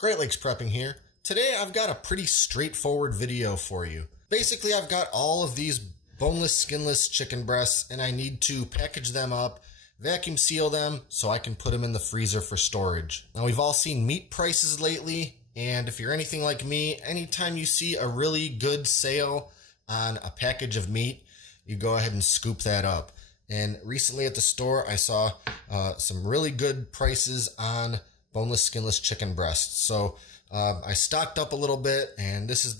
Great Lakes Prepping here. Today I've got a pretty straightforward video for you. Basically, I've got all of these boneless, skinless chicken breasts and I need to package them up, vacuum seal them so I can put them in the freezer for storage. Now, we've all seen meat prices lately, and if you're anything like me, anytime you see a really good sale on a package of meat, you go ahead and scoop that up. And recently at the store, I saw some really good prices on boneless, skinless chicken breasts. So I stocked up a little bit, and this is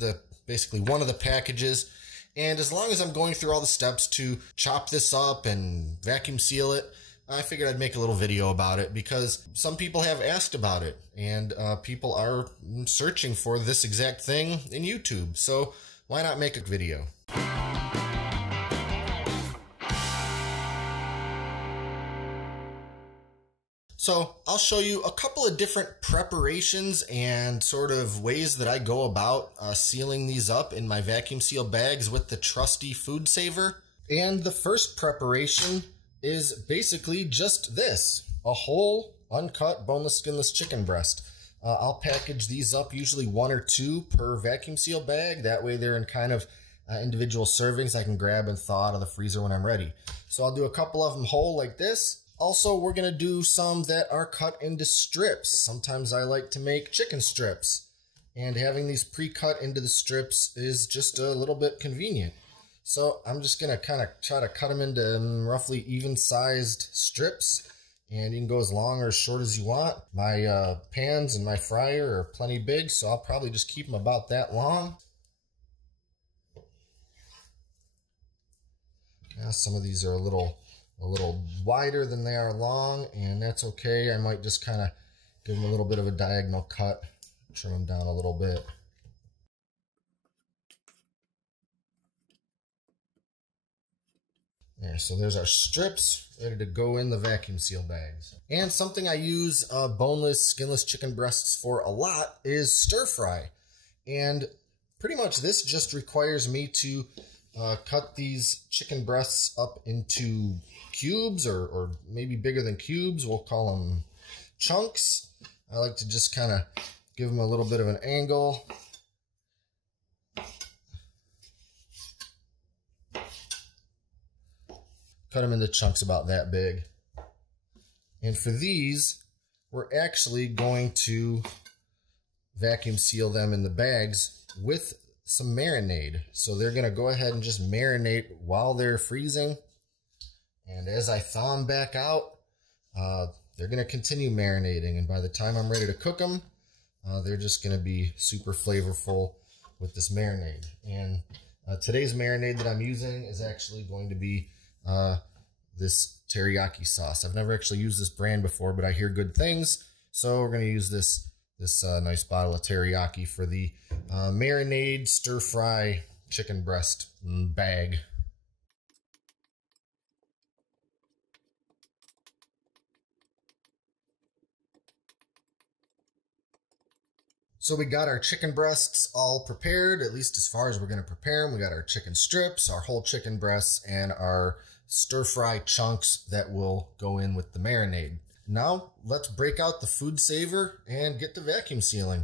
basically one of the packages. And as long as I'm going through all the steps to chop this up and vacuum seal it, I figured I'd make a little video about it because some people have asked about it, and people are searching for this exact thing in YouTube. So why not make a video? So I'll show you a couple of different preparations and sort of ways that I go about sealing these up in my vacuum seal bags with the trusty FoodSaver. And the first preparation is basically just this, a whole uncut boneless skinless chicken breast. I'll package these up, usually 1 or 2 per vacuum seal bag. That way they're in kind of individual servings I can grab and thaw out of the freezer when I'm ready. So I'll do a couple of them whole like this. Also, we're going to do some that are cut into strips. Sometimes I like to make chicken strips, and having these pre-cut into the strips is just a little bit convenient. So I'm just going to kind of try to cut them into roughly even-sized strips, and you can go as long or as short as you want. My pans and my fryer are plenty big, so I'll probably just keep them about that long. Now, some of these are a little wider than they are long, and that's okay. I might just kind of give them a little bit of a diagonal cut, trim them down a little bit. There, so there's our strips ready to go in the vacuum seal bags. And something I use boneless, skinless chicken breasts for a lot is stir fry. And pretty much this just requires me to cut these chicken breasts up into cubes or maybe bigger than cubes. We'll call them chunks. I like to just kind of give them a little bit of an angle. Cut them into chunks about that big. And for these, we're actually going to vacuum seal them in the bags with some marinade. So they're going to go ahead and just marinate while they're freezing. And as I thaw them back out, they're going to continue marinating. And by the time I'm ready to cook them, they're just going to be super flavorful with this marinade. And today's marinade that I'm using is actually going to be this teriyaki sauce. I've never actually used this brand before, but I hear good things. So we're going to use this nice bottle of teriyaki for the Marinated Stir-Fry chicken breast bag. So we got our chicken breasts all prepared, at least as far as we're going to prepare them. We got our chicken strips, our whole chicken breasts, and our stir-fry chunks that will go in with the marinade. Now, let's break out the FoodSaver and get to vacuum sealing.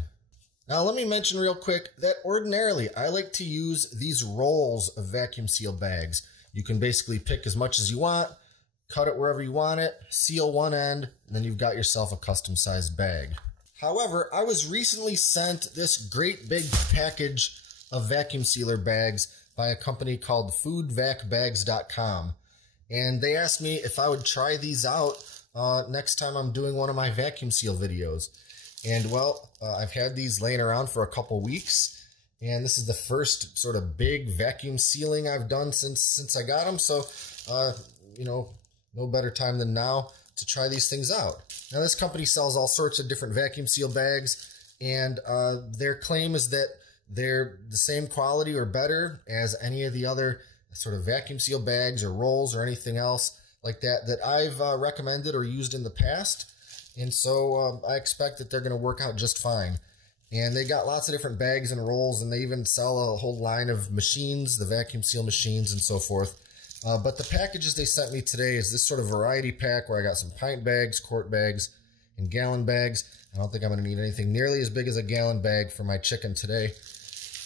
Now, let me mention real quick that ordinarily I like to use these rolls of vacuum seal bags. You can basically pick as much as you want, cut it wherever you want it, seal one end, and then you've got yourself a custom-sized bag. However, I was recently sent this great big package of vacuum sealer bags by a company called foodvacbags.com. And they asked me if I would try these out next time I'm doing one of my vacuum seal videos. And well, I've had these laying around for a couple weeks, and this is the first sort of big vacuum sealing I've done since I got them. So, you know, no better time than now to try these things out. Now, this company sells all sorts of different vacuum seal bags, and their claim is that they're the same quality or better as any of the other sort of vacuum seal bags or rolls or anything else like that I've recommended or used in the past. And so I expect that they're going to work out just fine. And they got lots of different bags and rolls, and they even sell a whole line of machines, the vacuum seal machines and so forth. But the packages they sent me today is this sort of variety pack where I got some pint bags, quart bags, in gallon bags. I don't think I'm going to need anything nearly as big as a gallon bag for my chicken today.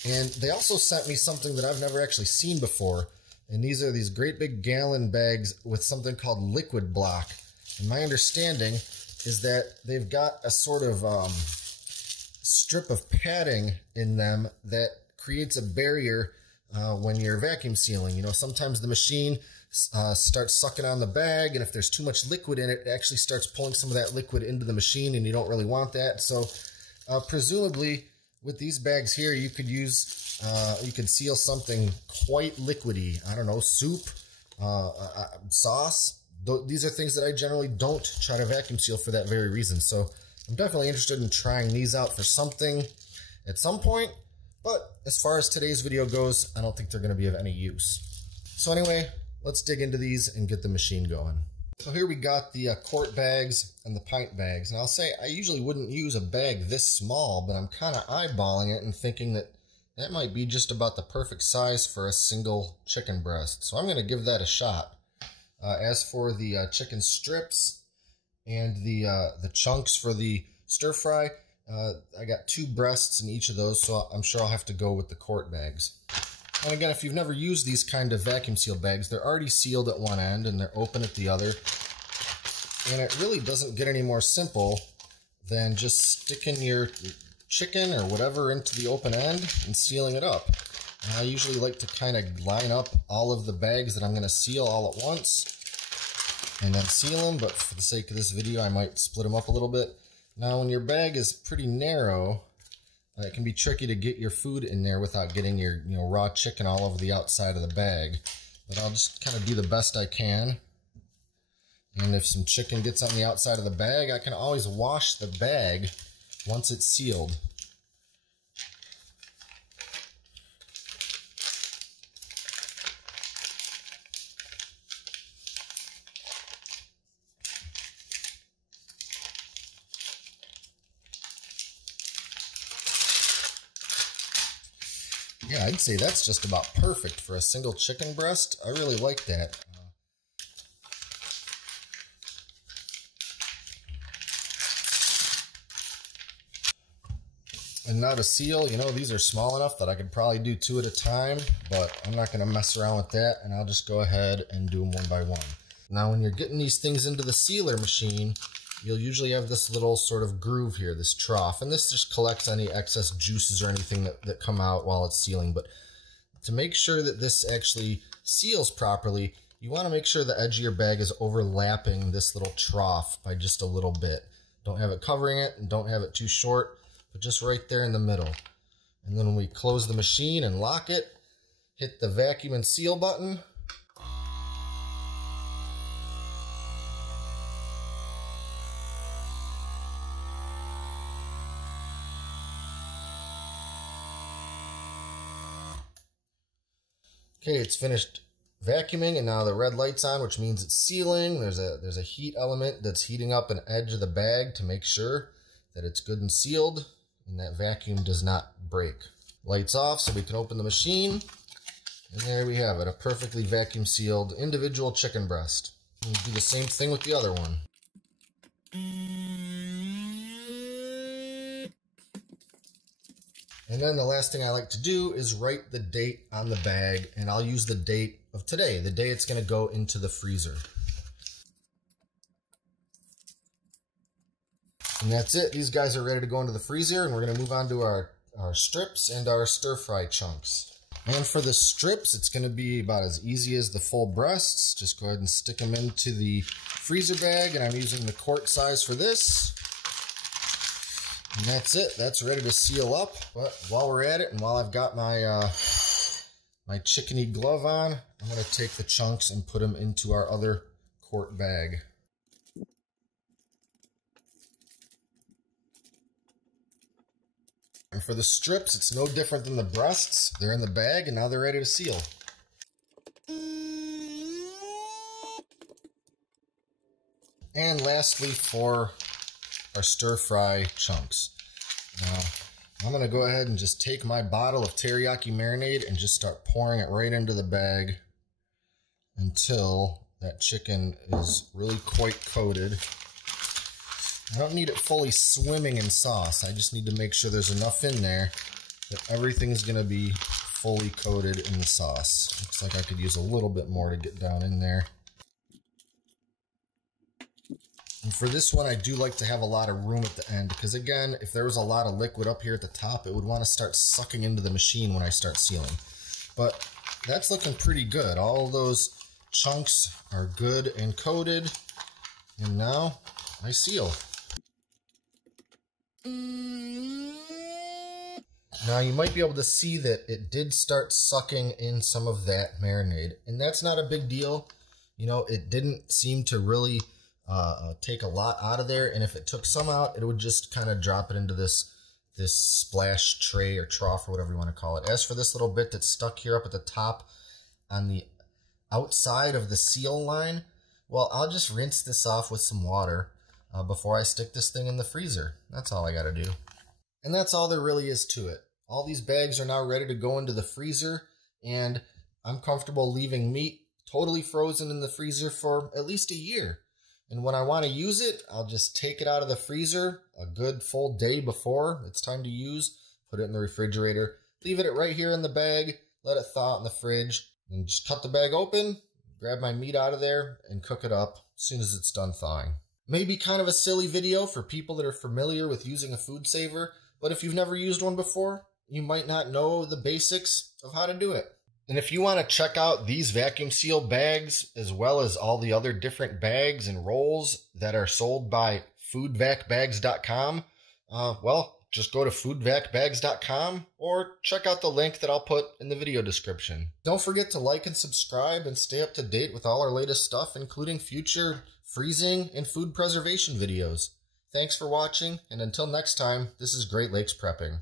And they also sent me something that I've never actually seen before. And these are these great big gallon bags with something called liquid block. And my understanding is that they've got a sort of strip of padding in them that creates a barrier when you're vacuum sealing. You know, sometimes the machine starts sucking on the bag, and if there's too much liquid in it, it actually starts pulling some of that liquid into the machine, and you don't really want that. So presumably with these bags here, you could use, you could seal something quite liquidy. I don't know, soup, sauce. These are things that I generally don't try to vacuum seal for that very reason. So I'm definitely interested in trying these out for something at some point. But as far as today's video goes, I don't think they're going to be of any use. So anyway, let's dig into these and get the machine going. So here we got the quart bags and the pint bags. And I'll say I usually wouldn't use a bag this small, but I'm kind of eyeballing it and thinking that that might be just about the perfect size for a single chicken breast. So I'm going to give that a shot. As for the chicken strips and the chunks for the stir fry, I got 2 breasts in each of those, so I'm sure I'll have to go with the quart bags. And again, if you've never used these kind of vacuum seal bags, they're already sealed at one end and they're open at the other. And it really doesn't get any more simple than just sticking your chicken or whatever into the open end and sealing it up. And I usually like to kind of line up all of the bags that I'm going to seal all at once and then seal them, but for the sake of this video, I might split them up a little bit. Now, when your bag is pretty narrow, it can be tricky to get your food in there without getting your raw chicken all over the outside of the bag. But I'll just kind of do the best I can. And if some chicken gets on the outside of the bag, I can always wash the bag once it's sealed. Yeah, I'd say that's just about perfect for a single chicken breast. I really like that. And now to seal, you know, these are small enough that I could probably do 2 at a time, but I'm not going to mess around with that, and I'll just go ahead and do them one by one. Now, when you're getting these things into the sealer machine, you'll usually have this little sort of groove here, this trough, and this just collects any excess juices or anything that come out while it's sealing. But to make sure that this actually seals properly, you want to make sure the edge of your bag is overlapping this little trough by just a little bit. Don't have it covering it and don't have it too short, but just right there in the middle. And then when we close the machine and lock it, hit the vacuum and seal button. Okay, it's finished vacuuming, and now the red light's on, which means it's sealing. There's a heat element that's heating up an edge of the bag to make sure that it's good and sealed and that vacuum does not break. Lights off so we can open the machine, and there we have it, a perfectly vacuum sealed individual chicken breast. We'll do the same thing with the other one. And then the last thing I like to do is write the date on the bag, and I'll use the date of today, the day it's going to go into the freezer. And that's it. These guys are ready to go into the freezer, and we're going to move on to our strips and our stir-fry chunks. And for the strips, it's going to be about as easy as the full breasts. Just go ahead and stick them into the freezer bag, and I'm using the quart size for this. And that's it. That's ready to seal up. But while we're at it, and while I've got my my chickeny glove on, I'm going to take the chunks and put them into our other quart bag. And for the strips, it's no different than the breasts. They're in the bag, and now they're ready to seal. And lastly, for our stir-fry chunks. Now, I'm going to go ahead and just take my bottle of teriyaki marinade and just start pouring it right into the bag until that chicken is really quite coated. I don't need it fully swimming in sauce. I just need to make sure there's enough in there that everything's going to be fully coated in the sauce. Looks like I could use a little bit more to get down in there. And for this one, I do like to have a lot of room at the end because, again, if there was a lot of liquid up here at the top, it would want to start sucking into the machine when I start sealing. But that's looking pretty good. All those chunks are good and coated. And now I seal. Now you might be able to see that it did start sucking in some of that marinade. And that's not a big deal. You know, it didn't seem to really take a lot out of there, and if it took some out, it would just kind of drop it into this splash tray or trough or whatever you want to call it. As for this little bit that's stuck here up at the top on the outside of the seal line, well, I'll just rinse this off with some water before I stick this thing in the freezer. That's all I got to do. And that's all there really is to it. All these bags are now ready to go into the freezer, and I'm comfortable leaving meat totally frozen in the freezer for at least a year. And when I want to use it, I'll just take it out of the freezer a good full day before it's time to use, put it in the refrigerator, leave it right here in the bag, let it thaw out in the fridge, and just cut the bag open, grab my meat out of there, and cook it up as soon as it's done thawing. Maybe kind of a silly video for people that are familiar with using a FoodSaver, but if you've never used one before, you might not know the basics of how to do it. And if you want to check out these vacuum seal bags, as well as all the other different bags and rolls that are sold by foodvacbags.com, well, just go to foodvacbags.com or check out the link that I'll put in the video description. Don't forget to like and subscribe and stay up to date with all our latest stuff, including future freezing and food preservation videos. Thanks for watching, and until next time, this is Great Lakes Prepping.